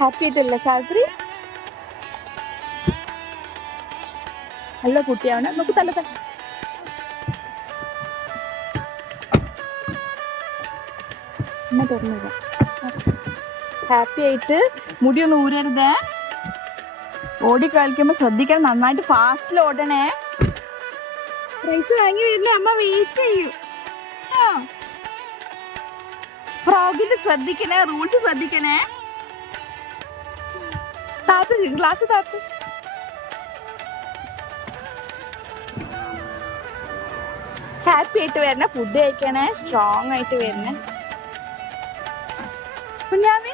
Happy ആയിട്ടല്ല സാവിത്രി? നല്ല കുട്ടിയാണ്. നമുക്ക് തല തുറന്നിടാം. ഹാപ്പി ആയിട്ട് മുടിയൊന്നും ഊരരുതേ. ഓടി കളിക്കുമ്പോ ശ്രദ്ധിക്കണം, നന്നായിട്ട് ഫാസ്റ്റിൽ ഓടണേ. പ്രൈസ് വാങ്ങി വരുന്നേ, അമ്മ വെയിറ്റ് ചെയ്യൂ. ഫ്രോഗിൽ ശ്രദ്ധിക്കണേ, റൂൾസ് ശ്രദ്ധിക്കണേ. താത്ത് ഗ്ലാസ് താത്ത്. ഹാപ്പി ആയിട്ട് വരണേ, ഫുഡ് കഴിക്കണേ, സ്ട്രോങ് ആയിട്ട് വരണേ കുഞ്ഞാമി.